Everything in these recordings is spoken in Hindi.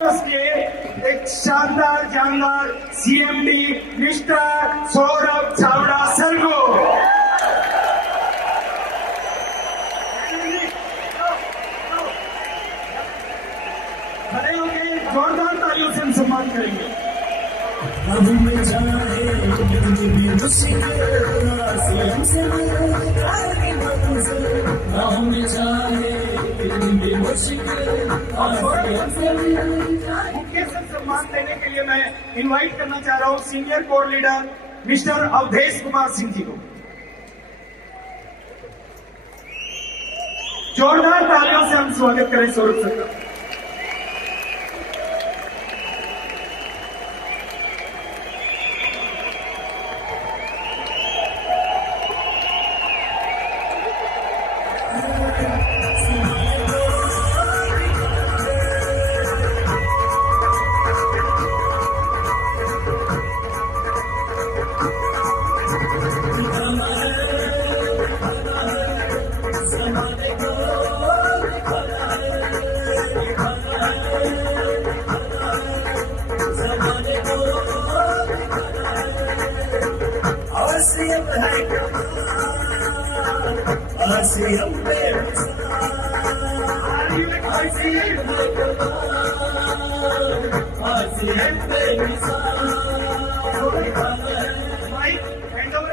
के एक शानदार जानदार CMD mister Saurabh Chhawra sir को खड़े होकर जोरदार तालियों से हम सम्मान करेंगे। मुख्य सम्मान देने के लिए मैं इनवाइट करना चाह रहा हूं senior core leader mister Avadhesh Kumar Singh ji को। जोरदार तालियों से हम स्वागत करें सौरभ सर का।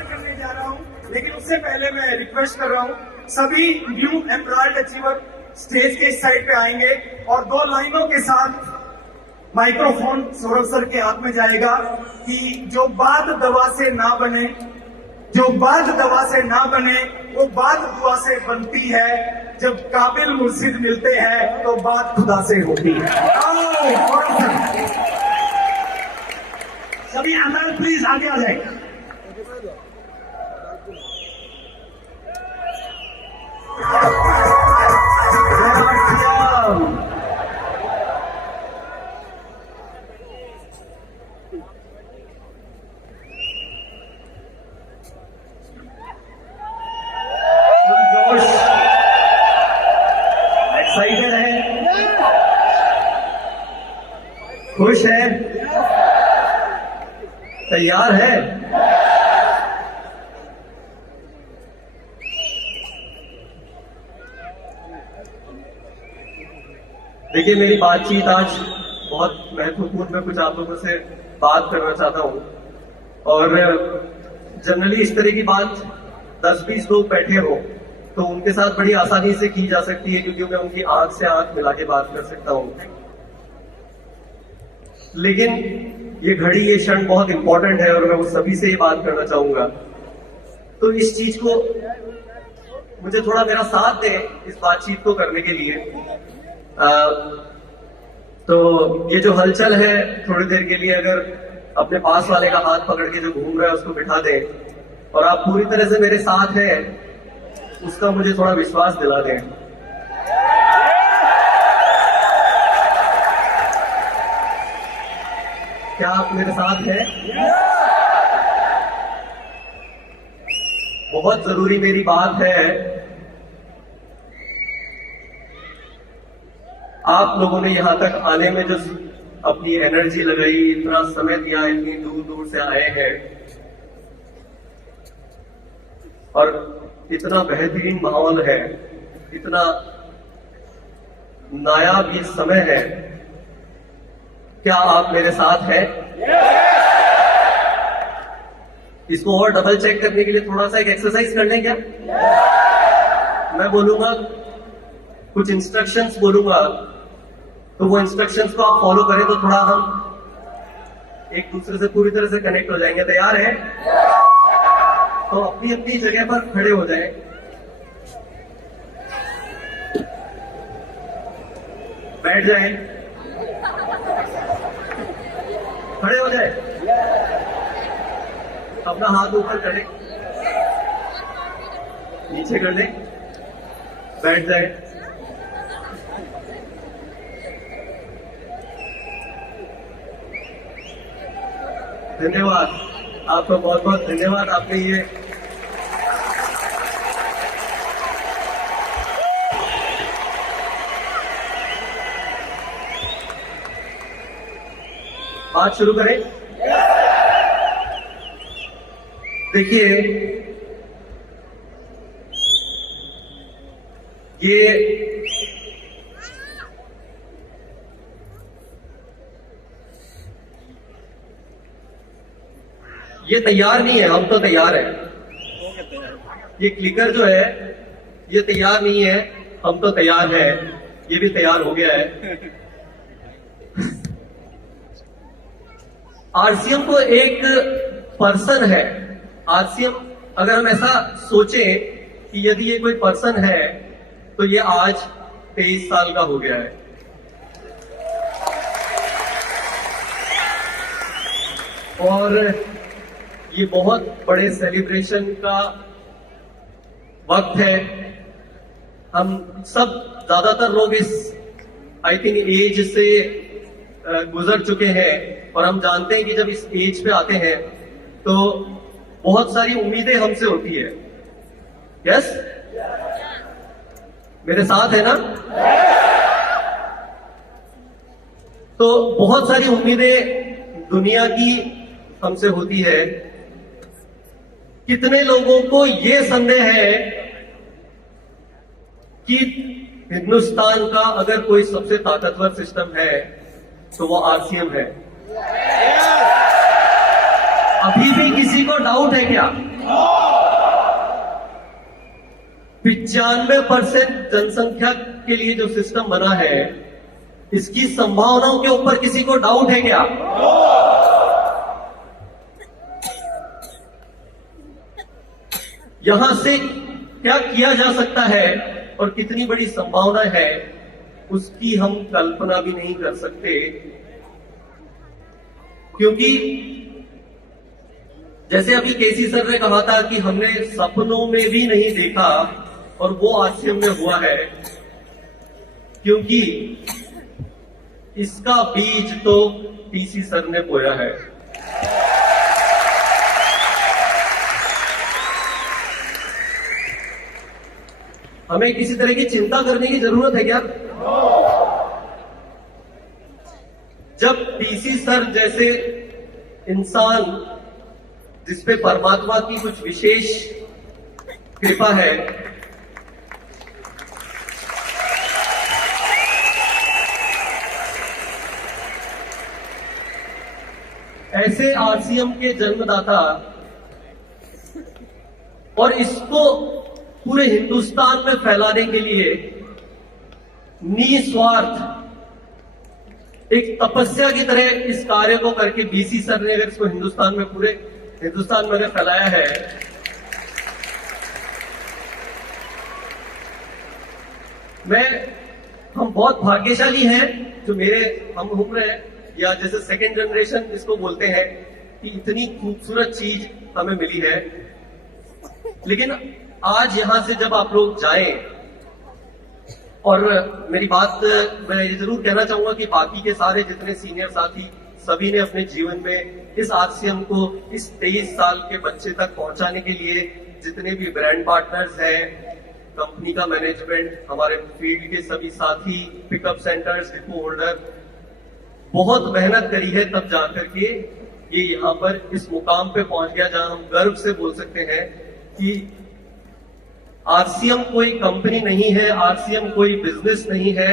करने जा रहा हूं, लेकिन उससे पहले मैं रिक्वेस्ट कर रहा हूं सभी न्यू एम्ब्रॉयड अचीवर स्टेज के इस साइड पे आएंगे और दो लाइनों के साथ माइक्रोफोन सौरभ सर के हाथ में जाएगा कि जो बात दवा से ना बने, जो बात दवा से ना बने वो बात दुआ से बनती है, जब काबिल मुर्शिद मिलते हैं तो बात खुदा से होती है। सभी अंदर प्लीज आगे आ जाए। एक्साइटेड है, खुश है, तैयार है। देखिए मेरी बातचीत आज बहुत महत्वपूर्ण, मैं कुछ आप लोगों से बात करना चाहता हूं और जनरली इस तरह की बात 10-20 लोग बैठे हो तो उनके साथ बड़ी आसानी से की जा सकती है क्योंकि मैं उनकी आंख से आंख मिला के बात कर सकता हूं। लेकिन ये घड़ी, ये क्षण बहुत इंपॉर्टेंट है और मैं वो सभी से ये बात करना चाहूंगा। तो इस चीज को मुझे थोड़ा मेरा साथ दे इस बातचीत को करने के लिए। तो ये जो हलचल है थोड़ी देर के लिए अगर अपने पास वाले का हाथ पकड़ के जो घूम रहा है उसको बिठा दें और आप पूरी तरह से मेरे साथ हैं उसका मुझे थोड़ा विश्वास दिला दें। क्या आप मेरे साथ हैं? बहुत जरूरी मेरी बात है, आप लोगों ने यहां तक आने में जो अपनी एनर्जी लगाई, इतना समय दिया, इतनी दूर दूर से आए हैं और इतना बेहतरीन माहौल है, इतना नायाब ये समय है। क्या आप मेरे साथ हैं? इसको और डबल चेक करने के लिए थोड़ा सा एक एक्सरसाइज कर लें क्या? मैं बोलूंगा, कुछ इंस्ट्रक्शंस बोलूंगा, तो वो इंस्ट्रक्शंस को आप फॉलो करें तो थोड़ा हम एक दूसरे से पूरी तरह से कनेक्ट हो जाएंगे। तैयार है? तो अपनी अपनी जगह पर खड़े हो जाएं। बैठ जाएं, खड़े हो जाएं, अपना हाथ ऊपर करें, नीचे कर दें, बैठ जाएं। धन्यवाद, आपका बहुत बहुत धन्यवाद। आपने ये बात शुरू करें। देखिए, ये तैयार नहीं है, हम तो तैयार हैं। ये क्लिकर जो है ये तैयार नहीं है, हम तो तैयार हैं। ये भी तैयार हो गया है। आरसीएम को एक पर्सन है। आरसीएम, अगर हम ऐसा सोचें कि यदि ये कोई पर्सन है तो ये आज 23 साल का हो गया है। और ये बहुत बड़े सेलिब्रेशन का वक्त है। हम सब, ज्यादातर लोग इस आई थिंक एज से गुजर चुके हैं और हम जानते हैं कि जब इस एज पे आते हैं तो बहुत सारी उम्मीदें हमसे होती है। यस, मेरे साथ है ना? तो बहुत सारी उम्मीदें दुनिया की हमसे होती है। कितने लोगों को यह संदेह है कि हिंदुस्तान का अगर कोई सबसे ताकतवर सिस्टम है तो वो आरसीएम है? अभी भी किसी को डाउट है क्या? 95% जनसंख्या के लिए जो सिस्टम बना है, इसकी संभावनाओं के ऊपर किसी को डाउट है क्या? यहां से क्या किया जा सकता है और कितनी बड़ी संभावना है, उसकी हम कल्पना भी नहीं कर सकते। क्योंकि जैसे अभी केसी सर ने कहा था कि हमने सपनों में भी नहीं देखा, और वो आरसीएम में हुआ है। क्योंकि इसका बीज तो टीसी सर ने बोया है। हमें किसी तरह की चिंता करने की जरूरत है क्या? जब टीसी सर जैसे इंसान, जिसपे परमात्मा की कुछ विशेष कृपा है, ऐसे आरसीएम के जन्मदाता, और इसको पूरे हिंदुस्तान में फैलाने के लिए निस्वार्थ एक तपस्या की तरह इस कार्य को करके बीसी सर ने अगर इसको हिंदुस्तान में, पूरे हिंदुस्तान में अगर फैलाया है, हम बहुत भाग्यशाली हैं जो मेरे हम उम्र है, या जैसे सेकेंड जनरेशन जिसको बोलते हैं, कि इतनी खूबसूरत चीज हमें मिली है। लेकिन आज यहां से जब आप लोग जाएं, और मेरी बात मैं ये जरूर कहना चाहूंगा कि बाकी के सारे जितने सीनियर साथी, सभी ने अपने जीवन में इस आरसीएम को इस 23 साल के बच्चे तक पहुंचाने के लिए, जितने भी ब्रांड पार्टनर्स हैं, कंपनी का मैनेजमेंट, हमारे फील्ड के सभी साथी, पिकअप सेंटर्स, डिपो होल्डर, बहुत मेहनत करी है, तब जाकर के ये यहाँ पर इस मुकाम पे पहुंच गया जहां हम गर्व से बोल सकते हैं कि आरसीएम कोई कंपनी नहीं है, आरसीएम कोई बिजनेस नहीं है,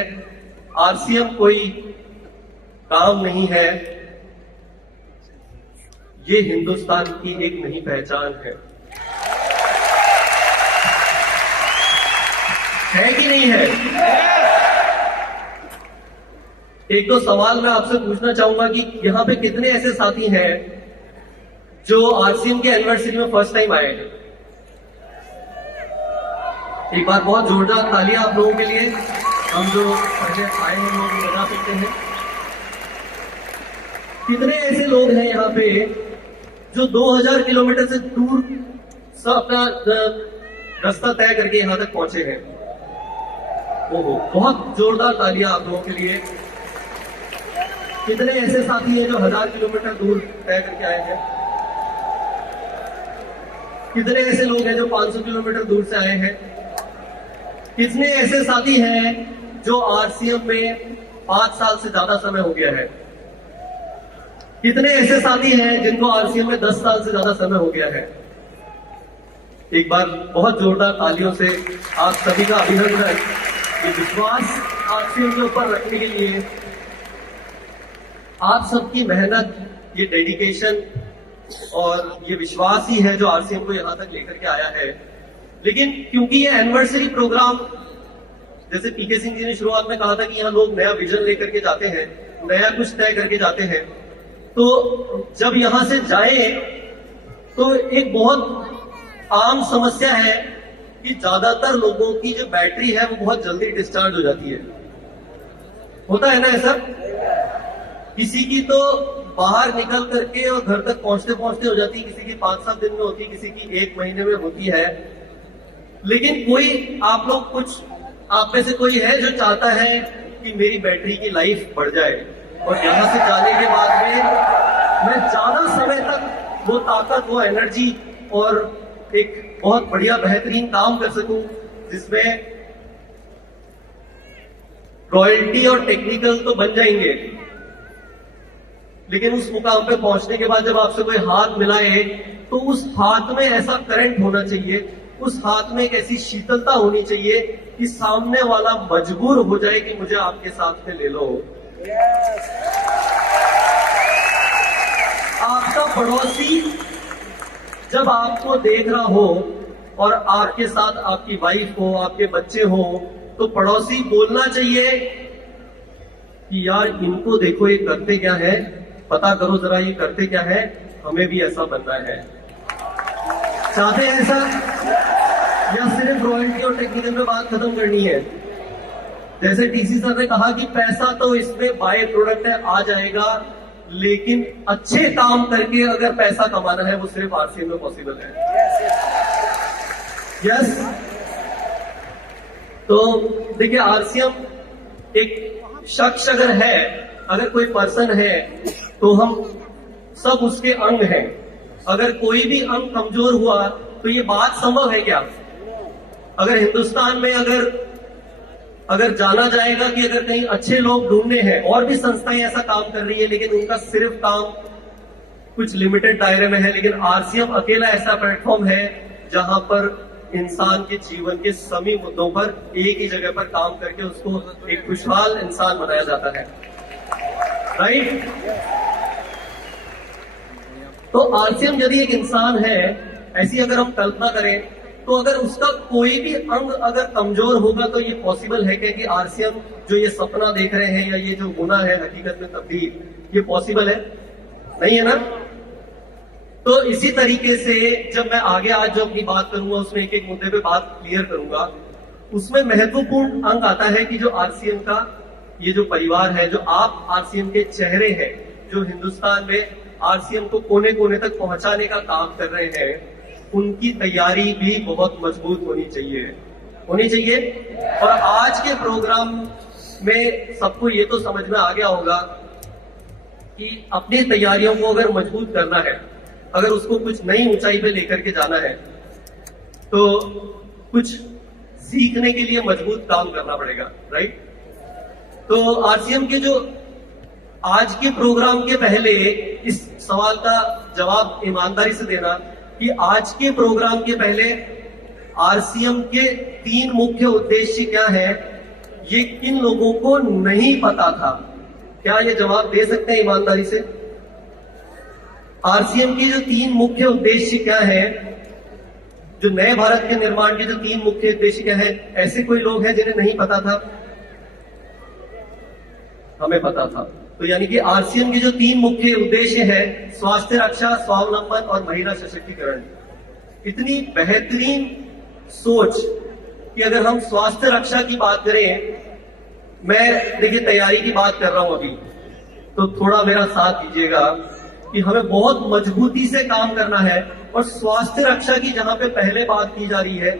आरसीएम कोई काम नहीं है, ये हिंदुस्तान की एक नई पहचान है कि नहीं है? एक तो सवाल मैं आपसे पूछना चाहूंगा कि यहां पे कितने ऐसे साथी हैं जो आरसीएम के एनिवर्सरी में फर्स्ट टाइम आए हैं? एक बार बहुत जोरदार तालियां आप लोगों के लिए, हम जो पहले आए हैं लोग बजा सकते हैं। कितने ऐसे लोग हैं यहाँ पे जो 2000 किलोमीटर से दूर अपना रास्ता तय करके यहाँ तक पहुंचे हैं? ओहो, बहुत जोरदार तालियां आप लोगों के लिए। कितने ऐसे साथी हैं जो 1000 किलोमीटर दूर तय करके आए हैं? कितने ऐसे लोग हैं जो 500 किलोमीटर दूर से आए हैं? कितने ऐसे साथी हैं जो आरसीएम में 5 साल से ज्यादा समय हो गया है? कितने ऐसे साथी हैं जिनको आरसीएम में 10 साल से ज्यादा समय हो गया है? एक बार बहुत जोरदार तालियों से आप सभी का अभिनंदन। ये विश्वास आरसीएम के ऊपर रखने के लिए आप सबकी मेहनत, ये डेडिकेशन और ये विश्वास ही है जो आरसीएम को यहां तक लेकर के आया है। लेकिन क्योंकि ये एनिवर्सरी प्रोग्राम, जैसे पीके सिंह जी ने शुरुआत में कहा था कि यहाँ लोग नया विजन लेकर के जाते हैं, नया कुछ तय करके जाते हैं, तो जब यहां से जाए तो एक बहुत आम समस्या है कि ज्यादातर लोगों की जो बैटरी है वो बहुत जल्दी डिस्चार्ज हो जाती है। होता है ना ऐसा? किसी की तो बाहर निकल करके और घर तक पहुंचते पहुंचते हो जाती है, किसी की 5-7 दिन में होती है, किसी की 1 महीने में होती है। लेकिन कोई, आप लोग कुछ, आप में से कोई है जो चाहता है कि मेरी बैटरी की लाइफ बढ़ जाए और यहां से जाने के बाद में मैं ज्यादा समय तक वो ताकत, वो एनर्जी और एक बहुत बढ़िया बेहतरीन काम कर सकूं जिसमें रॉयल्टी और टेक्निकल तो बन जाएंगे, लेकिन उस मुकाम पे पहुंचने के बाद जब आपसे कोई हाथ मिलाए तो उस हाथ में ऐसा करंट होना चाहिए, उस हाथ में एक ऐसी शीतलता होनी चाहिए कि सामने वाला मजबूर हो जाए कि मुझे आपके साथ में ले लो। आपका पड़ोसी जब आपको देख रहा हो और आपके साथ आपकी वाइफ हो, आपके बच्चे हो, तो पड़ोसी बोलना चाहिए कि यार इनको देखो ये करते क्या है, पता करो जरा ये करते क्या है, हमें भी ऐसा बनना है। चाहते हैं ऐसा, या सिर्फ रॉयल्टी और टेक्निकल में बात खत्म करनी है? जैसे टीसी सर ने कहा कि पैसा तो इसमें बाय प्रोडक्ट है, आ जाएगा, लेकिन अच्छे काम करके अगर पैसा कमाना है वो सिर्फ आरसीएम में पॉसिबल है। यस। तो देखिए, आरसीएम एक शख्स अगर है, अगर कोई पर्सन है, तो हम सब उसके अंग हैं। अगर कोई भी अंग कमजोर हुआ तो ये बात संभव है क्या? अगर हिंदुस्तान में अगर जाना जाएगा कि अगर कहीं अच्छे लोग ढूंढने हैं, और भी संस्थाएं ऐसा काम कर रही है लेकिन उनका सिर्फ काम कुछ लिमिटेड दायरे में है, लेकिन आरसीएम अकेला ऐसा प्लेटफॉर्म है जहां पर इंसान के जीवन के सभी मुद्दों पर एक ही जगह पर काम करके उसको एक खुशहाल इंसान बनाया जाता है। राइट? तो आरसीएम यदि एक इंसान है, ऐसी अगर हम कल्पना करें, तो अगर उसका कोई भी अंग अगर कमजोर होगा तो ये पॉसिबल है कि आरसीएम जो ये सपना देख रहे हैं या ये जो गुना है हकीकत में तब्दील, ये पॉसिबल है? नहीं है ना? तो इसी तरीके से जब मैं आगे आज जो अपनी बात करूंगा उसमें एक एक मुद्दे पे बात क्लियर करूंगा। उसमें महत्वपूर्ण अंग आता है कि जो आरसीएम का ये जो परिवार है, जो आप आरसीएम के चेहरे हैं, जो हिंदुस्तान में आरसीएम को कोने कोने तक पहुंचाने का काम कर रहे हैं, उनकी तैयारी भी बहुत मजबूत होनी चाहिए। और आज के प्रोग्राम में सबको ये तो समझ में आ गया होगा कि अपनी तैयारियों को अगर मजबूत करना है, अगर उसको कुछ नई ऊंचाई पे लेकर के जाना है, तो कुछ सीखने के लिए मजबूत काम करना पड़ेगा। राइट? तो आरसीएम के जो आज के प्रोग्राम के पहले इस सवाल का जवाब ईमानदारी से देना कि आज के प्रोग्राम के पहले आरसीएम के 3 मुख्य उद्देश्य क्या है, ये किन लोगों को नहीं पता था? क्या ये जवाब दे सकते हैं ईमानदारी से? आरसीएम के जो 3 मुख्य उद्देश्य क्या है, जो नए भारत के निर्माण के जो 3 मुख्य उद्देश्य क्या है, ऐसे कोई लोग हैं जिन्हें नहीं पता था? हमें पता था। तो यानी कि आरसीएम के जो 3 मुख्य उद्देश्य है, स्वास्थ्य रक्षा, स्वावलंबन और महिला सशक्तिकरण। इतनी बेहतरीन सोच कि अगर हम स्वास्थ्य रक्षा की बात करें, मैं देखिए तैयारी की बात कर रहा हूं अभी, तो थोड़ा मेरा साथ दीजिएगा कि हमें बहुत मजबूती से काम करना है। और स्वास्थ्य रक्षा की जहां पे पहले बात की जा रही है,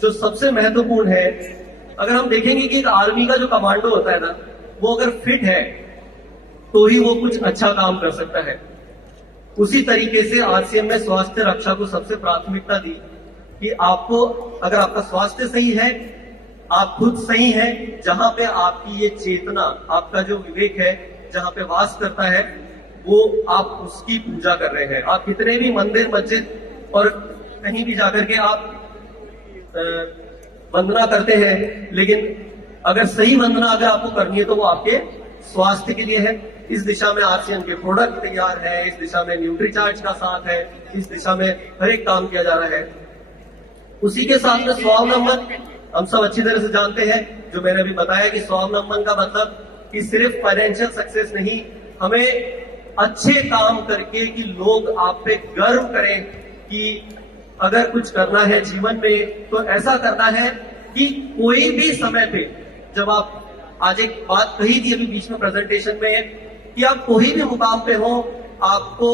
जो सबसे महत्वपूर्ण है, अगर हम देखेंगे कि आर्मी का जो कमांडो होता है ना, वो अगर फिट है तो ही वो कुछ अच्छा काम कर सकता है। उसी तरीके से आरसीएम ने स्वास्थ्य रक्षा को सबसे प्राथमिकता दी कि आपको, अगर आपका स्वास्थ्य सही है, आप खुद सही हैं, जहां पे आपकी ये चेतना, आपका जो विवेक है जहां पे वास करता है, वो आप उसकी पूजा कर रहे हैं। आप कितने भी मंदिर मस्जिद और कहीं भी जाकर के आप वंदना करते हैं, लेकिन अगर सही वंदना अगर आपको करनी है तो वो आपके स्वास्थ्य के लिए है। इस दिशा में आरसीएम के प्रोडक्ट तैयार है, इस दिशा में न्यूट्रीचार्ज का साथ है, इस दिशा में हर एक काम किया जा रहा है। उसी के साथ में स्वावलंबन हम सब अच्छी तरह से जानते हैं, जो मैंने अभी बताया कि स्वावलंबन का मतलब कि सिर्फ फाइनेंशियल सक्सेस नहीं, हमें अच्छे काम करके कि लोग आप पे गर्व करें कि अगर कुछ करना है जीवन में तो ऐसा करना है कि कोई भी समय पे, जब आप आज एक बात कही थी अभी बीच में प्रेजेंटेशन में कि आप कोई भी मुकाम पे हो, आपको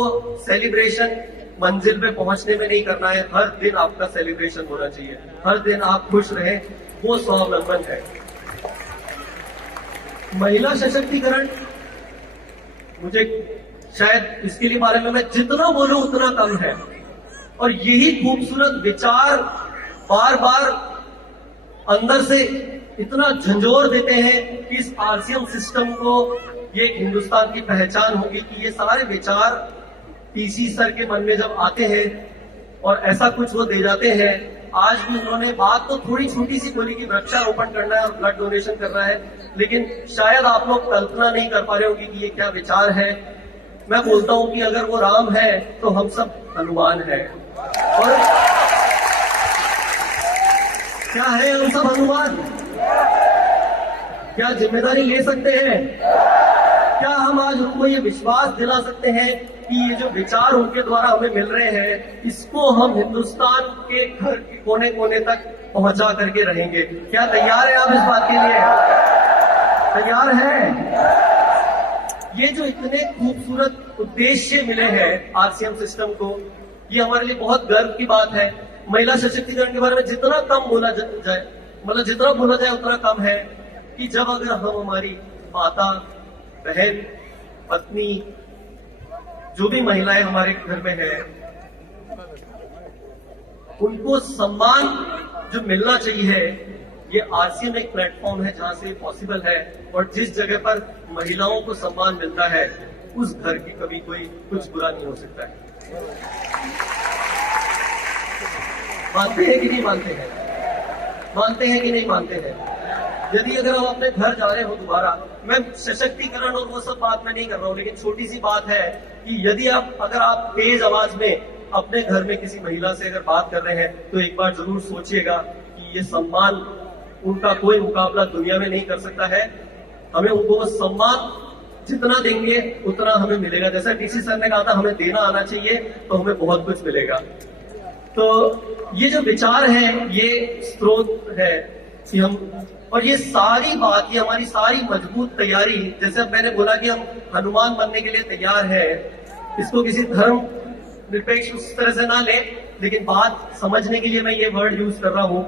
सेलिब्रेशन मंजिल पे पहुंचने में नहीं करना है, हर दिन आपका सेलिब्रेशन होना चाहिए, हर दिन आप खुश रहें, वो स्वावलंबन है। महिला सशक्तिकरण, मुझे शायद इसके लिए बारे में मैं जितना बोलूं उतना कम है, और यही खूबसूरत विचार बार बार अंदर से इतना झंझोर देते हैं कि इस आरसीएम सिस्टम को ये हिंदुस्तान की पहचान होगी कि ये सारे विचार पीसी सर के मन में जब आते हैं और ऐसा कुछ वो दे जाते हैं। आज भी उन्होंने बात तो थोड़ी छोटी सी बोली कि वृक्षारोपण करना है और ब्लड डोनेशन करना है, लेकिन शायद आप लोग कल्पना नहीं कर पा रहे होंगे कि ये क्या विचार है। मैं बोलता हूं कि अगर वो राम है तो हम सब हनुमान है, और क्या है हम सब हनुमान? क्या जिम्मेदारी ले सकते हैं? क्या हम आज उनको ये विश्वास दिला सकते हैं कि ये जो विचार उनके द्वारा हमें मिल रहे हैं, इसको हम हिंदुस्तान के घर के कोने कोने तक पहुंचा करके रहेंगे? क्या तैयार है आप इस बात के लिए? तैयार है? ये जो इतने खूबसूरत उद्देश्य मिले हैं आरसीएम सिस्टम को, ये हमारे लिए बहुत गर्व की बात है। महिला सशक्तिकरण के बारे में जितना कम बोला जाए, मतलब जितना बोला जाए उतना कम है, कि जब अगर हम हमारी माता, बहन, पत्नी, जो भी महिलाएं हमारे घर में है, उनको सम्मान जो मिलना चाहिए, ये आरसीएम एक प्लेटफॉर्म है जहां से पॉसिबल है। और जिस जगह पर महिलाओं को सम्मान मिलता है, उस घर की कभी कोई कुछ बुरा नहीं हो सकता है। मानते हैं कि नहीं मानते हैं? मानते हैं कि नहीं मानते हैं? यदि अगर आप अपने घर जा रहे हो दोबारा, मैं सशक्तिकरण और वो सब बात मैं नहीं कर रहा हूं, लेकिन छोटी सी बात है कि यदि अगर आप तेज आवाज में अपने घर में किसी महिला से अगर बात कर रहे हैं, तो एक बार जरूर सोचिएगा कि ये सम्मान, उनका कोई मुकाबला दुनिया में नहीं कर सकता है। हमें उनको वो सम्मान जितना देंगे उतना हमें मिलेगा। जैसा डीसी सर ने कहा था, हमें देना आना चाहिए तो हमें बहुत कुछ मिलेगा। तो ये जो विचार है, ये स्रोत है कि हम, और ये सारी बात, ये हमारी सारी मजबूत तैयारी, जैसे अब मैंने बोला कि हम हनुमान बनने के लिए तैयार है, इसको किसी धर्म निरपेक्ष उस तरह से ना ले, लेकिन बात समझने के लिए मैं ये वर्ड यूज कर रहा हूं।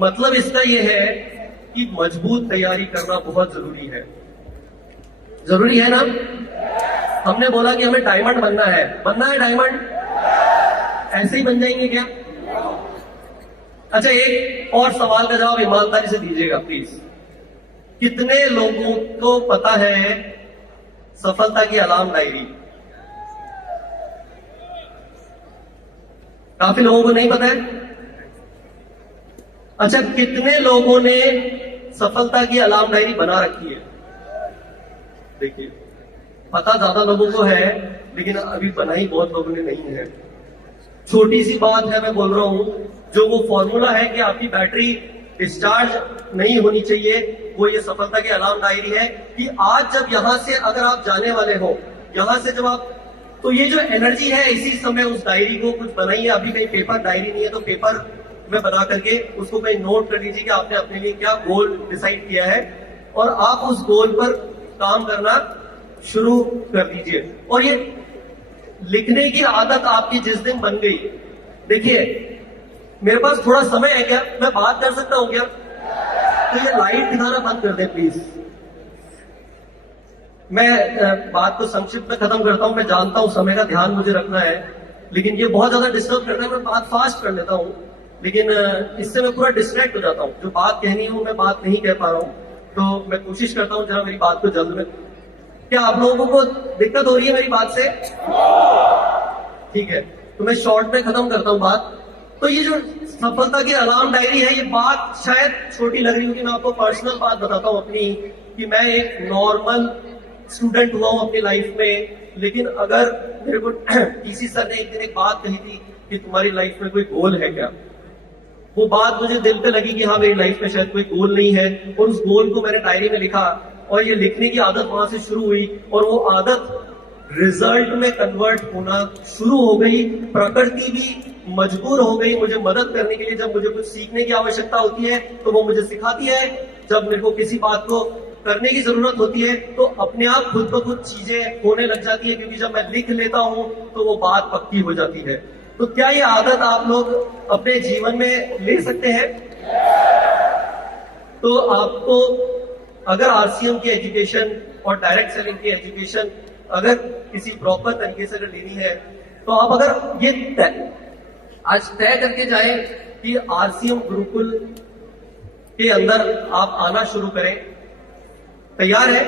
मतलब इसका ये है कि मजबूत तैयारी करना बहुत जरूरी है। जरूरी है ना? हमने बोला कि हमें डायमंड बनना है। बनना है डायमंड? ऐसे ही बन जाएंगे क्या? अच्छा, एक और सवाल का जवाब ईमानदारी से दीजिएगा प्लीज। कितने लोगों को पता है सफलता की अलार्म डायरी? काफी लोगों को नहीं पता है। अच्छा, कितने लोगों ने सफलता की अलार्म डायरी बना रखी है? देखिए, पता ज्यादा लोगों को है, लेकिन अभी बनाई बहुत लोगों ने नहीं है। छोटी सी बात है, मैं बोल रहा हूं, जो वो फॉर्मूला है कि आपकी बैटरी डिस्चार्ज नहीं होनी चाहिए, वो ये सफलता की अलार्म डायरी है कि आज जब यहां से अगर आप जाने वाले हो, यहां से जब आप, तो ये जो एनर्जी है, इसी समय उस डायरी को कुछ बनाइए। अभी कहीं पेपर डायरी नहीं है तो पेपर में बना करके उसको कहीं नोट कर लीजिए कि आपने अपने लिए क्या गोल डिसाइड किया है, और आप उस गोल पर काम करना शुरू कर दीजिए। और ये लिखने की आदत आपकी जिस दिन बन गई, देखिए मेरे पास थोड़ा समय है क्या? मैं बात कर सकता हूं क्या? तो ये लाइट दिखाना बंद कर दे प्लीज। मैं बात को संक्षिप्त में खत्म करता हूं। मैं जानता हूं समय का ध्यान मुझे रखना है, लेकिन ये बहुत ज्यादा डिस्टर्ब करता है। मैं बात फास्ट कर लेता हूं, लेकिन इससे मैं पूरा डिस्ट्रैक्ट हो जाता हूं। जो बात कहनी है वो मैं बात नहीं कह पा रहा हूं, तो मैं कोशिश करता हूं जरा मेरी बात को जल्द में। क्या आप लोगों को दिक्कत हो रही है मेरी बात से? ठीक है, तो मैं शॉर्ट में खत्म करता हूं बात। तो ये जो सफलता की अलार्म डायरी है, ये बात शायद छोटी लग रही होगी, मैं आपको पर्सनल बात बताता हूं अपनी, कि मैं एक नॉर्मल स्टूडेंट हुआ हूं अपनी लाइफ में। लेकिन अगर मेरे को टीसी सर ने एक दिन एक बात कही थी कि तुम्हारी लाइफ में कोई गोल है क्या, वो बात मुझे दिल पे लगी कि हाँ मेरी लाइफ में शायद कोई गोल नहीं है, और उस गोल को मैंने डायरी में लिखा, और ये लिखने की आदत वहां से शुरू हुई, और वो आदत रिजल्ट में कन्वर्ट होना शुरू हो गई। प्रकृति भी मजबूर हो गई मुझे मदद करने के लिए। जब मुझे कुछ सीखने की आवश्यकता होती है तो वो मुझे सिखाती है, जब मेरे को किसी बात को करने की जरूरत होती है तो अपने आप खुद ब खुद चीजें होने लग जाती है, क्योंकि जब मैं लिख लेता हूं तो वो बात पक्की हो जाती है। तो क्या ये आदत आप लोग अपने जीवन में ले सकते हैं? तो आपको अगर आरसीएम की एजुकेशन और डायरेक्ट सेलिंग की एजुकेशन अगर किसी प्रॉपर तरीके से अगर लेनी है, तो आप अगर ये आज तय करके जाएं कि आरसीएम गुरुकुल के अंदर आप आना शुरू करें, तैयार है?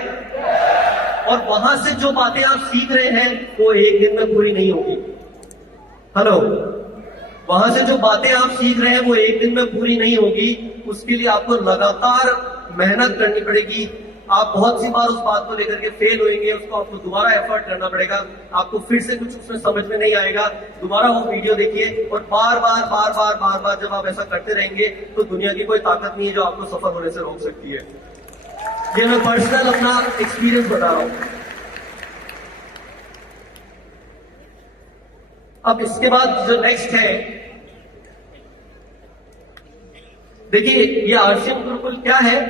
और वहां से जो बातें आप सीख रहे हैं वो एक दिन में पूरी नहीं होगी। हेलो, वहां से जो बातें आप सीख रहे हैं वो एक दिन में पूरी नहीं होगी। उसके लिए आपको लगातार मेहनत करनी पड़ेगी। आप बहुत सी बार उस बात को लेकर के फेल होंगे, उसको आपको दोबारा एफर्ट करना पड़ेगा। आपको फिर से कुछ उसमें समझ में नहीं आएगा, दोबारा वो वीडियो देखिए, और बार बार जब आप ऐसा करते रहेंगे तो दुनिया की कोई ताकत नहीं है जो आपको सफल होने से रोक सकती है। ये मैं पर्सनल अपना एक्सपीरियंस बता रहा हूं। अब इसके बाद जो नेक्स्ट है, देखिए ये आरसीएम गुरुकुल क्या है।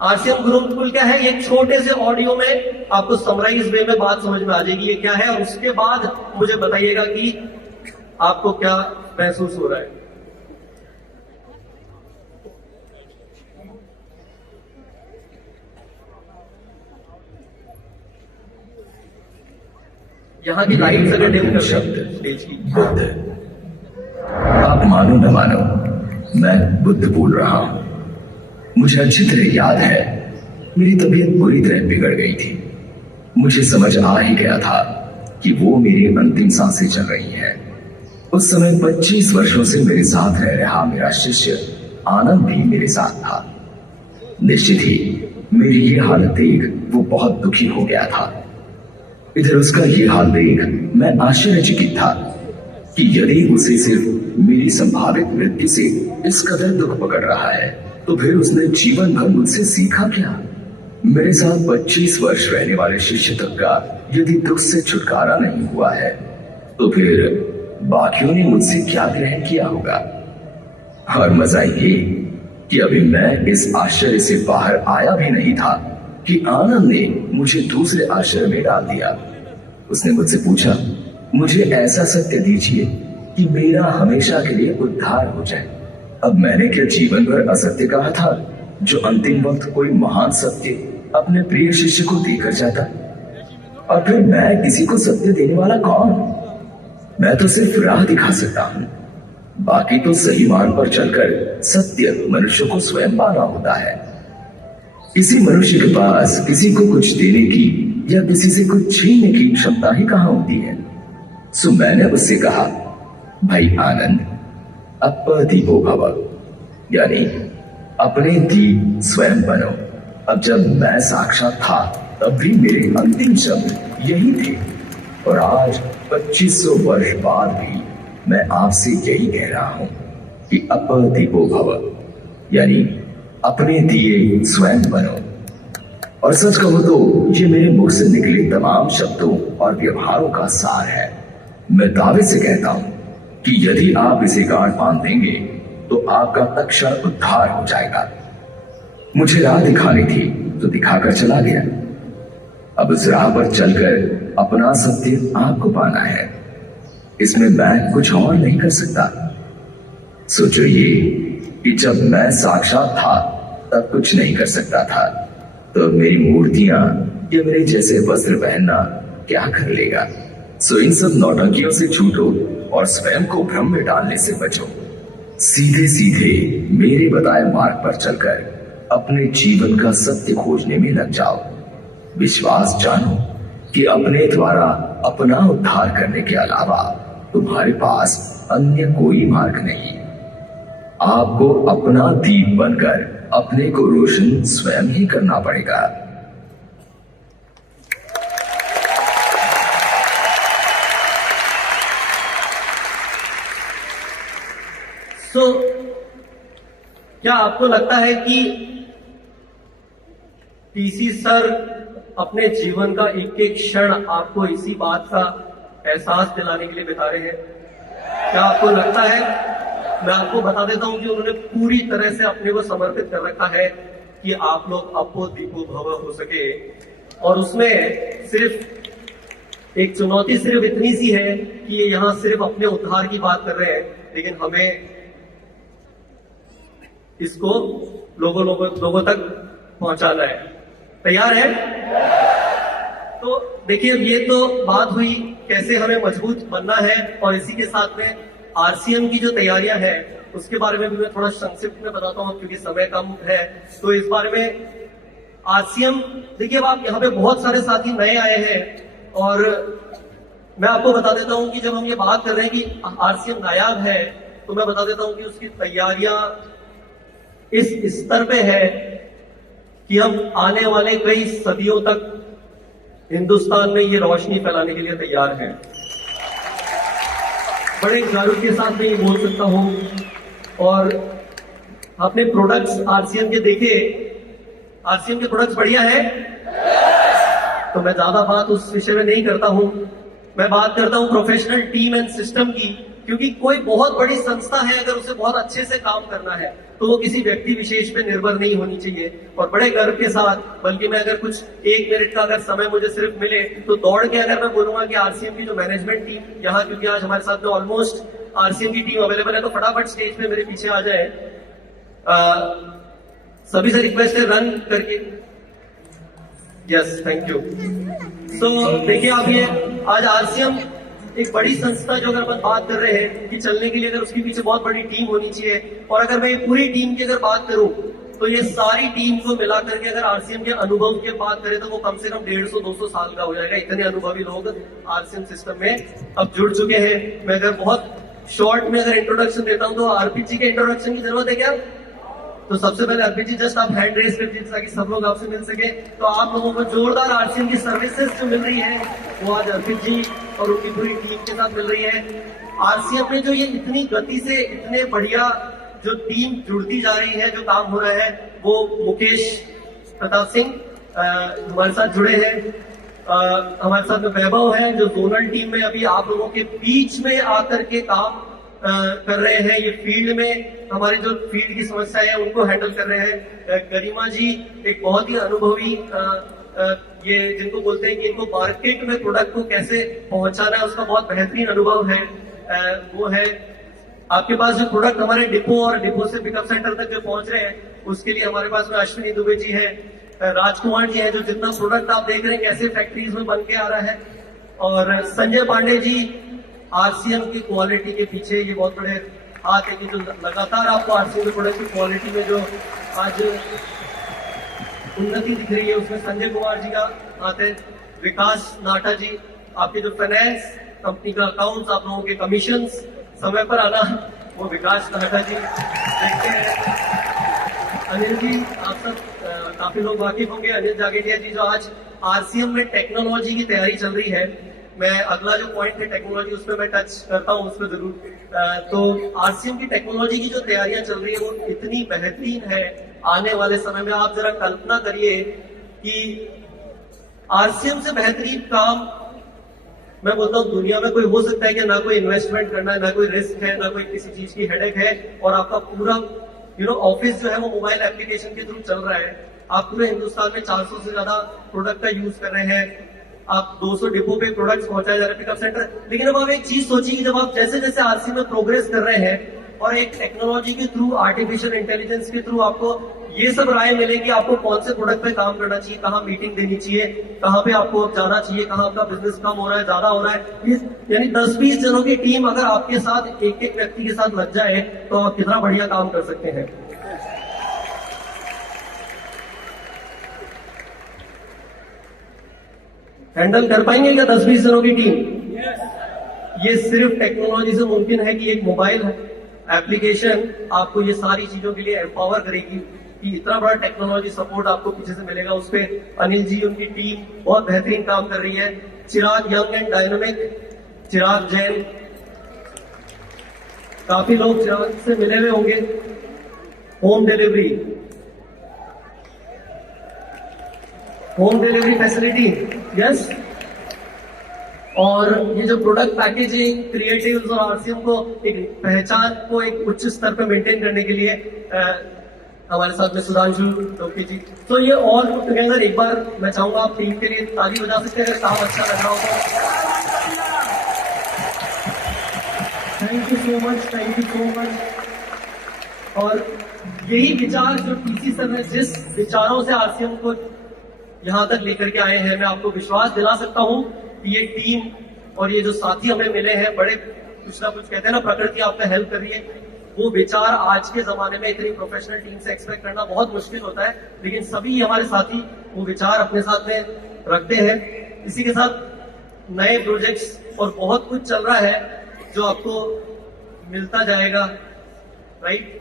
आरसीएम गुरुकुल क्या है, एक छोटे से ऑडियो में आपको समराइज वे में बात समझ में आ जाएगी ये क्या है, और उसके बाद मुझे बताइएगा कि आपको क्या महसूस हो रहा है। यहाँ की लाइट्स अगर डिम कर स्टेज की। बुद्ध, आप मानो न मानो, मैं बुद्ध बोल रहा हूं। मुझे अच्छी तरह याद है, मेरी तबीयत बुरी तरह बिगड़ गई थी। मुझे समझ आ ही गया था कि वो मेरी अंतिम सांसें चल रही हैं। उस समय 25 वर्षों से मेरे साथ रह रहा मेरा शिष्य आनंद भी मेरे साथ था। निश्चित ही मेरी ये हालत देख वो बहुत दुखी हो गया था। इधर उसका ये हाल देख मैं आश्चर्यचकित था कि यदि उसे सिर्फ मेरी संभावित मृत्यु से इस कदर दुख पकड़ रहा है, तो फिर उसने जीवन भर मुझसे सीखा क्या? मेरे साथ 25 वर्ष रहने वाले शिष्य तक का यदि दुख से छुटकारा नहीं हुआ है, तो फिर बाकियों ने मुझसे क्या ग्रहण किया होगा? और मजा ये कि अभी मैं इस आश्चर्य से बाहर आया भी नहीं था कि आनंद ने मुझे दूसरे आश्चर्य में डाल दिया। उसने मुझसे पूछा, मुझे ऐसा सत्य दीजिए कि मेरा हमेशा के लिए उद्धार हो जाए। अब मैंने क्या जीवन भर असत्य कहा था, जो अंतिम वक्त कोई महान सत्य अपने प्रिय शिष्य को देकर जाता? और फिर मैं किसी को सत्य देने वाला कौन? मैं तो सिर्फ राह दिखा सकता हूं, बाकी तो सही मार्ग पर चलकर सत्य मनुष्य को स्वयं पाना होता है। किसी मनुष्य के पास किसी को कुछ देने की या किसी से कुछ छीनने की क्षमता ही कहां होती है। सो मैंने उससे कहा, भाई आनंद, अपदीपो भव, यानी अपने दीप स्वयं बनो। अब जब मैं साक्षात था तब भी मेरे अंतिम शब्द यही थे, और आज 2500 वर्ष बाद भी मैं आपसे यही कह रहा हूं कि अपदीपो भव, यानी अपने दिए स्वयं बनो। और सच कहूं तो ये मेरे मुख से निकले तमाम शब्दों और व्यवहारों का सार है। मैं दावे से कहता हूं कि यदि आप इसे गांठ बांध देंगे तो आपका तत्क्षण उद्धार हो जाएगा। मुझे राह दिखानी थी तो दिखाकर चला गया। अब उस राह पर चलकर अपना सत्य आपको पाना है, इसमें मैं कुछ और नहीं कर सकता। सोचो ये कि जब मैं साक्षात था तब कुछ नहीं कर सकता था, तो मेरी मूर्तियां या मेरे जैसे वस्त्र पहनना क्या कर लेगा? सो इन सब नौटंकियों से छूटो और स्वयं को भ्रम में डालने से बचो। सीधे सीधे मेरे बताए मार्ग पर चलकर अपने जीवन का सत्य खोजने में लग जाओ। विश्वास जानो कि अपने द्वारा अपना उद्धार करने के अलावा तुम्हारे पास अन्य कोई मार्ग नहीं। आपको अपना दीप बनकर अपने को रोशन स्वयं ही करना पड़ेगा। क्या आपको लगता है कि टीसी सर अपने जीवन का एक एक क्षण आपको इसी बात का एहसास दिलाने के लिए बिता रहे हैं? क्या आपको लगता है? मैं आपको बता देता हूं कि उन्होंने पूरी तरह से अपने को समर्पित कर रखा है कि आप लोग अपो दीपो भव हो सके। और उसमें सिर्फ एक चुनौती सिर्फ इतनी सी है कि ये यहां सिर्फ अपने उद्धार की बात कर रहे हैं, लेकिन हमें इसको लोगों तक पहुंचाना है। तैयार है? तो देखिए, ये तो बात हुई कैसे हमें मजबूत बनना है, और इसी के साथ में आरसीएम की जो तैयारियां हैं उसके बारे में भी मैं थोड़ा संक्षिप्त में बताता हूं क्योंकि समय कम है। तो इस बारे में आरसीएम, देखिए अब आप यहाँ पे बहुत सारे साथी नए आए हैं और मैं आपको बता देता हूं कि जब हम ये बात कर रहे हैं कि आरसीएम नायाब है, तो मैं बता देता हूं कि उसकी तैयारियां इस स्तर पे है कि हम आने वाले कई सदियों तक हिंदुस्तान में ये रोशनी फैलाने के लिए तैयार हैं। बड़े जागरूक के साथ मैं ये बोल सकता हूं। और आपने प्रोडक्ट्स आरसीएम के देखे, आरसीएम के प्रोडक्ट्स बढ़िया है, तो मैं ज्यादा बात उस विषय में नहीं करता हूं। मैं बात करता हूं प्रोफेशनल टीम एंड सिस्टम की, क्योंकि कोई बहुत बड़ी संस्था है, अगर उसे बहुत अच्छे से काम करना है तो वो किसी व्यक्ति विशेष पे निर्भर नहीं होनी चाहिए। और बड़े गर्व के साथ, बल्कि मैं अगर कुछ 1 मिनट का अगर समय मुझे सिर्फ मिले तो दौड़ के अगर मैं बोलूंगा कि आरसीएम की जो मैनेजमेंट टीम यहाँ, क्योंकि आज हमारे साथ में ऑलमोस्ट आरसीएम की टीम अवेलेबल है, तो फटाफट स्टेज पे मेरे पीछे आ जाए। सभी से रिक्वेस्ट है रन करके। Yes, thank you. सो देखिए, आप ये आज आरसीएम एक बड़ी संस्था जो अगर अपन बात कर रहे हैं कि चलने के लिए अगर उसके पीछे बहुत बड़ी टीम होनी चाहिए, और अगर मैं ये पूरी टीम की अगर बात करूं तो ये सारी टीम को मिला करके अगर आरसीएम के अनुभव की बात करें तो वो कम से कम 150-200 साल का हो जाएगा। इतने अनुभवी लोग आरसीएम सिस्टम में अब जुड़ चुके हैं। मैं अगर बहुत शॉर्ट में अगर इंट्रोडक्शन देता हूं तो अर्पित जी के इंट्रोडक्शन की जरूरत है क्या? तो सबसे पहले अर्पित जी जस्ट आप हैंड रेस कर दीजिए ताकि सब लोग आपसे मिल सके। तो आप लोगों को जोरदार आरसीएम की सर्विसेज जो मिल रही है वो आज अर्पित जी और उनकी पूरी टीम के साथ मिल रही है। आरसीएम में जो ये इतनी गति से इतने बढ़िया जो टीम जुड़ती जा रही है, जो काम हो रहा है, वो मुकेश प्रताप सिंह हमारे साथ जुड़े हैं। हमारे साथ में वैभव है जो जोनल टीम में अभी आप लोगों के बीच में आकर के काम कर रहे हैं। ये फील्ड में हमारी जो फील्ड की समस्या है उनको हैंडल कर रहे हैं। गरिमा जी एक बहुत ही अनुभवी, ये जिनको बोलते हैं कि इनको मार्केट में प्रोडक्ट को कैसे पहुंचाना है उसका बहुत बेहतरीन अनुभव है। वो है आपके पास जो प्रोडक्ट हमारे डिपो और डिपो से पिकअप सेंटर तक जो पहुंच रहे हैं उसके लिए हमारे पास में अश्विनी दुबे जी है, राजकुमार जी है, जो जितना प्रोडक्ट आप देख रहे हैं कैसे फैक्ट्रीज में बन के आ रहा है, और संजय पांडे जी आरसीएम की क्वालिटी के पीछे ये बहुत बड़े हाथ है कि जो लगातार आपको आरसीएम के प्रोडक्ट की क्वालिटी में जो आज उन्नति दिख रही है उसमें संजय कुमार जी का हाथ है। विकास नाटा जी, आपके जो फाइनेंस कंपनी का अकाउंट्स, आप लोगों के कमीशंस समय पर आना, वो विकास नाटा जी देखते हैं। अनिल जी, आप सब काफी लोग वाकिफ होंगे, अनिल जागेटिया जी जो आज आरसीएम में टेक्नोलॉजी की तैयारी चल रही है। मैं अगला जो पॉइंट है टेक्नोलॉजी उस पर मैं टच करता हूँ, उस पर जरूर। तो आरसीएम की टेक्नोलॉजी की जो तैयारियां चल रही है वो इतनी बेहतरीन है। आने वाले समय में आप जरा कल्पना करिए कि आरसीएम से बेहतरीन काम मैं बोलता हूँ दुनिया में कोई हो सकता है कि ना कोई इन्वेस्टमेंट करना है, ना कोई रिस्क है, ना कोई किसी चीज की हेडेक है, और आपका पूरा ऑफिस जो है वो मोबाइल एप्लीकेशन के थ्रू चल रहा है। आप पूरे हिंदुस्तान में 400 से ज्यादा प्रोडक्ट का यूज कर रहे हैं। आप 200 डिपो पे प्रोडक्ट्स पहुंचाए जा रहे हैं पिकअप सेंटर। लेकिन अब आप एक चीज सोचिए कि जब आप जैसे जैसे आरसी में प्रोग्रेस कर रहे हैं और एक टेक्नोलॉजी के थ्रू, आर्टिफिशियल इंटेलिजेंस के थ्रू आपको ये सब राय मिले कि आपको कौन से प्रोडक्ट पे काम करना चाहिए, कहाँ मीटिंग देनी चाहिए, कहाँ पे आपको जाना चाहिए, कहाँ आपका बिजनेस कम हो रहा है, ज्यादा हो रहा है, यानी 10-20 जनों की टीम अगर आपके साथ एक एक व्यक्ति के साथ लग जाए तो आप कितना बढ़िया काम कर सकते हैं। हैंडल कर पाएंगे क्या 10-20 जनों की टीम? ये सिर्फ टेक्नोलॉजी से मुमकिन है कि एक मोबाइल एप्लीकेशन आपको ये सारी चीजों के लिए एम्पावर करेगी कि इतना बड़ा टेक्नोलॉजी सपोर्ट आपको पीछे से मिलेगा। उस पे अनिल जी, उनकी टीम बहुत बेहतरीन काम कर रही है। चिराग यंग एंड डायनामिक, चिराग जैन, काफी लोग चिराग से मिले हुए होंगे। Home delivery facility, yes. और ये जो प्रोडक्ट पैकेजिंग, क्रिएटिव्स और आरसीएम को एक पहचान को एक उच्च स्तर पर मेंटेन करने के लिए हमारे साथ में सुधांशु टोपी जी। तो ये ऑल टुगेदर एक बार मैं चाहूंगा आप टीम के लिए ताली बजा सकते हैं अगर काम अच्छा लग रहा हो तो। Thank you so much, thank you so much. और यही विचार जो टीसी सर ने जिस विचारों से आरसीएम को यहां तक लेकर के आए हैं, मैं आपको विश्वास दिला सकता हूं कि ये टीम और ये जो साथी हमें मिले हैं, बड़े कुछ ना कुछ कहते हैं ना, प्रकृति आपका हेल्प कर रही है। वो विचार आज के जमाने में इतनी प्रोफेशनल टीम से एक्सपेक्ट करना बहुत मुश्किल होता है, लेकिन सभी हमारे साथी वो विचार अपने साथ में रखते हैं। इसी के साथ नए प्रोजेक्ट्स और बहुत कुछ चल रहा है जो आपको मिलता जाएगा, राइट।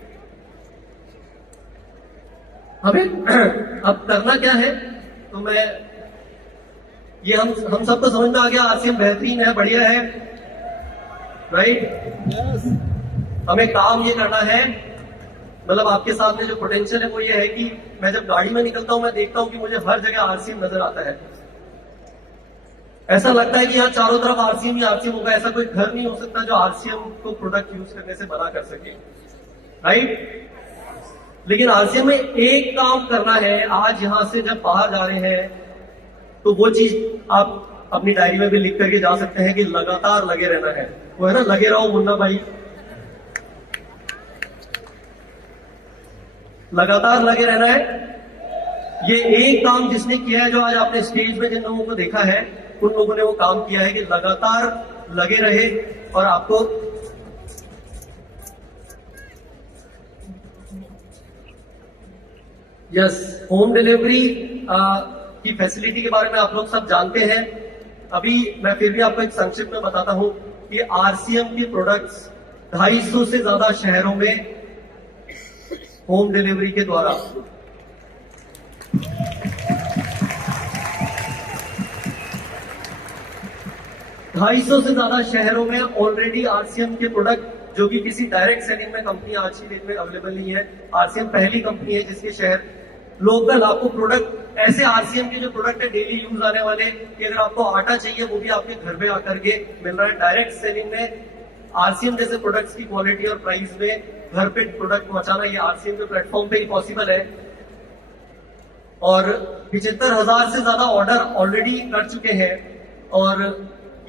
हमें अब करना क्या है, तो मैं ये हम सबको समझ में आ गया, आरसीएम बेहतरीन है, बढ़िया है, राइट। हमें काम ये करना है, मतलब आपके सामने जो पोटेंशियल है वो ये है कि मैं जब गाड़ी में निकलता हूं, मैं देखता हूं कि मुझे हर जगह आरसीएम नजर आता है। ऐसा लगता है कि यहाँ चारों तरफ आरसीएम ही आरसीएम होगा। ऐसा कोई घर नहीं हो सकता जो आरसीएम को प्रोडक्ट यूज करने से मना कर सके, राइट। लेकिन आरसीएम में एक काम करना है, आज यहां से जब बाहर जा रहे हैं तो वो चीज आप अपनी डायरी में भी लिख करके जा सकते हैं कि लगातार लगे रहना है। वो है ना, लगे रहो मुन्ना भाई, लगातार लगे रहना है। ये एक काम जिसने किया है, जो आज आपने स्टेज पे जिन लोगों को देखा है, उन लोगों ने वो काम किया है कि लगातार लगे रहे। और आपको यस, होम डिलीवरी की फैसिलिटी के बारे में आप लोग सब जानते हैं। अभी मैं फिर भी आपको एक संक्षिप्त में बताता हूं कि आरसीएम के प्रोडक्ट्स 250 से ज्यादा शहरों में होम डिलीवरी के द्वारा 250 से ज्यादा शहरों में ऑलरेडी आरसीएम के प्रोडक्ट, जो कि किसी डायरेक्ट सेलिंग में कंपनी आज की डेट में अवेलेबल नहीं है। आरसीएम पहली कंपनी है जिसके शहर लोकल आपको प्रोडक्ट, ऐसे आरसीएम के जो प्रोडक्ट है डेली यूज आने वाले, कि अगर आपको आटा चाहिए वो भी आपके घर में आकर के मिल रहा है। डायरेक्ट सेलिंग में आरसीएम जैसे प्रोडक्ट्स की क्वालिटी और प्राइस में घर पे प्रोडक्ट पहुंचाना, ये आरसीएम के प्लेटफॉर्म पे ही पॉसिबल है। और 75,000 से ज्यादा ऑर्डर ऑलरेडी कर चुके हैं। और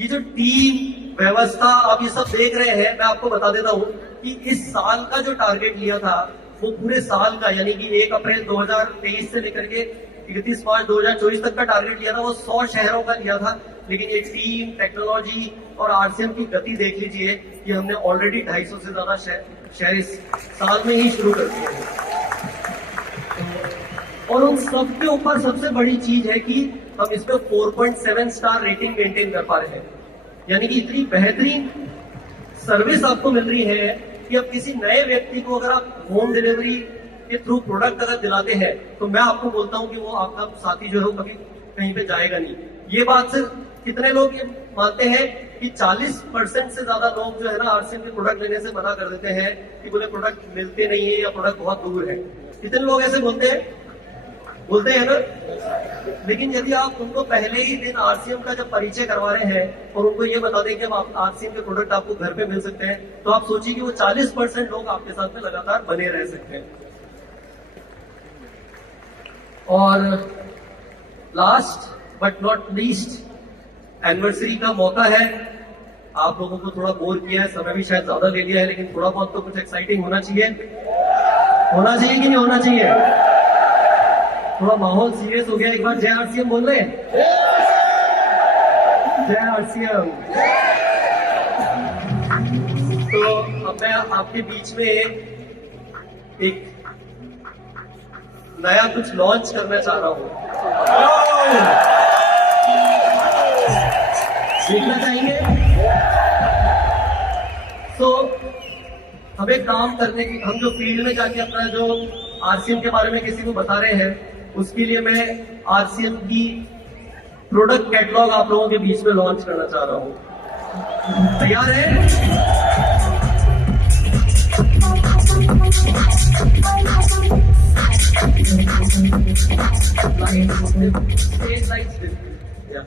ये जो टीम व्यवस्था आप ये सब देख रहे हैं, मैं आपको बता देता हूं कि इस साल का जो टारगेट लिया था वो पूरे साल का, यानी कि 1 अप्रैल 2023 से लेकर के 31 मार्च 2024 तक का टारगेट लिया था, वो 100 शहरों का लिया था। लेकिन ये टीम, टेक्नोलॉजी और आरसीएम की गति देख लीजिए कि हमने ऑलरेडी 250 से ज्यादा शहर इस साल में ही शुरू कर दिए हैं। और उन सबके ऊपर सबसे बड़ी चीज है कि हम इसमें 4.7 स्टार रेटिंग मेंटेन कर पा रहे हैं। यानी कि इतनी बेहतरीन सर्विस आपको मिल रही है कि अब किसी नए व्यक्ति को अगर आप होम डिलीवरी के थ्रू प्रोडक्ट अगर दिलाते हैं, तो मैं आपको बोलता हूं कि वो आपका साथी जो है कभी कहीं पे जाएगा नहीं। ये बात से कितने लोग ये मानते हैं कि 40% से ज्यादा लोग जो है ना आरसीएम के प्रोडक्ट लेने से मना कर देते हैं कि बोले प्रोडक्ट मिलते नहीं है या प्रोडक्ट बहुत दूर है। कितने लोग ऐसे बोलते हैं ना। लेकिन यदि आप उनको पहले ही दिन आरसीएम का जब परिचय करवा रहे हैं और उनको ये बता दें कि अब आरसीएम के प्रोडक्ट आपको घर पे मिल सकते हैं, तो आप सोचिए कि वो 40% लोग आपके साथ में लगातार बने रह सकते हैं। और last but not least, anniversary का मौका है। आप लोगों को थोड़ा बोर किया है, समय भी शायद ज्यादा ले लिया है, लेकिन थोड़ा बहुत तो कुछ एक्साइटिंग होना चाहिए कि नहीं होना चाहिए। थोड़ा माहौल सीरियस हो गया। एक बार जय आरसीएम बोल रहे हैं, जय आरसीएम। तो अब मैं आपके बीच में एक नया कुछ लॉन्च करना चाह रहा हूं। देखना चाहेंगे? तो हमें काम करने की, हम जो फील्ड में जाके अपना जो आरसीएम के बारे में किसी को बता रहे हैं, उसके लिए मैं आरसीएम की प्रोडक्ट कैटलॉग आप लोगों के बीच में लॉन्च करना चाह रहा हूं। तैयार है? Stage lights, yeah.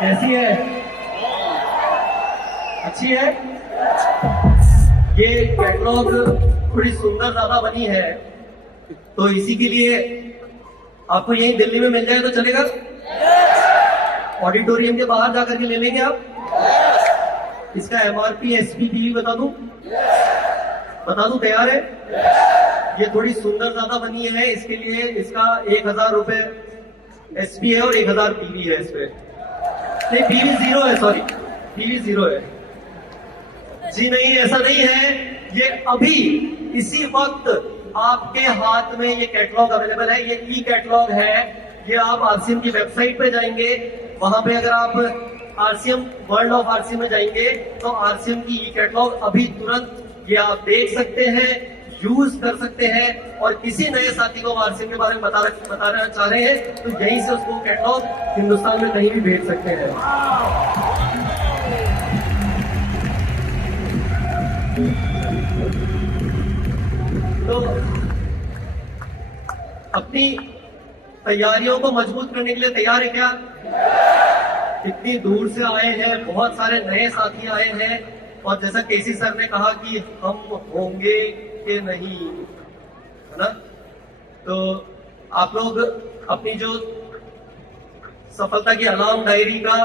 कैसी है? अच्छी है? ये कैटलॉग थोड़ी सुंदर ज्यादा बनी है, तो इसी के लिए आपको यही दिल्ली में मिल जाए तो चलेगा? ऑडिटोरियम के बाहर जाकर के ले लेंगे आप? इसका एमआरपी एसपी बता दूं? तैयार है? ये थोड़ी सुंदर ज्यादा बनी है, इसके लिए इसका 1000 रुपए एसपी है और 1000 पीवी है। इस पे नहीं, पीवी 0 है, सॉरी, पीवी 0 है जी। नहीं, ऐसा नहीं है। ये अभी इसी वक्त आपके हाथ में ये कैटलॉग अवेलेबल है। ये ई कैटलॉग है। ये आप आरसीएम की वेबसाइट पे जाएंगे, वहां पे अगर आप आरसीएम वर्ल्ड ऑफ आरसीएम में जाएंगे तो आरसीएम की ई कैटलॉग अभी तुरंत ये आप देख सकते हैं, यूज कर सकते हैं। और किसी नए साथी को आरसीएम के बारे में बताना चाह रहे हैं तो यहीं से उसको कैटलॉग हिंदुस्तान में कहीं भी भेज सकते हैं। तो अपनी तैयारियों को मजबूत करने के लिए तैयार है क्या? इतनी दूर से आए हैं, बहुत सारे नए साथी आए हैं, और जैसा केसी सर ने कहा कि हम होंगे कि नहीं, है ना? तो आप लोग अपनी जो सफलता की अलार्म डायरी का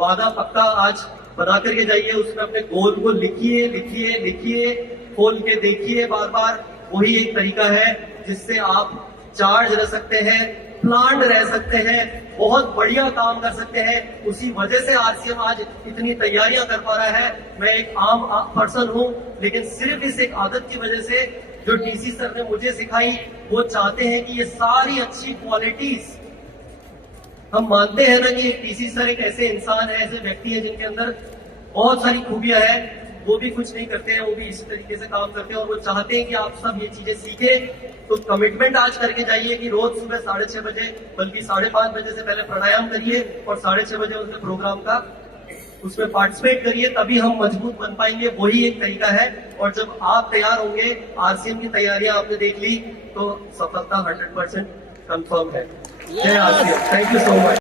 वादा पक्का आज बना करके जाइए। उसमें अपने गोल को लिखिए लिखिए लिखिए, खोल के देखिए बार बार। वही एक तरीका है जिससे आप चार्ज रह सकते हैं, प्लांट रह सकते हैं, बहुत बढ़िया काम कर सकते हैं। उसी वजह से आरसीएम आज इतनी तैयारियां कर पा रहा है। मैं एक आम पर्सन हूं, लेकिन सिर्फ इस एक आदत की वजह से जो डीसी सर ने मुझे सिखाई, वो चाहते हैं कि ये सारी अच्छी क्वालिटीज, हम मानते हैं ना कि डीसी सर एक ऐसे इंसान है, ऐसे व्यक्ति है जिनके अंदर बहुत सारी खूबियां हैं। वो भी कुछ नहीं करते हैं, वो भी इसी तरीके से काम करते हैं, और वो चाहते हैं कि आप सब ये चीजें सीखें। तो कमिटमेंट आज करके जाइए कि रोज सुबह 6:30 बजे, बल्कि 5:30 बजे से पहले प्राणायाम करिए और 6:30 बजे उसके प्रोग्राम का उसमें पार्टिसिपेट करिए, तभी हम मजबूत बन पाएंगे। वही एक तरीका है। और जब आप तैयार होंगे, आरसीएम की तैयारियां आपने देख ली, तो सफलता 100% कंफर्म है। जय RCM. Thank you so much.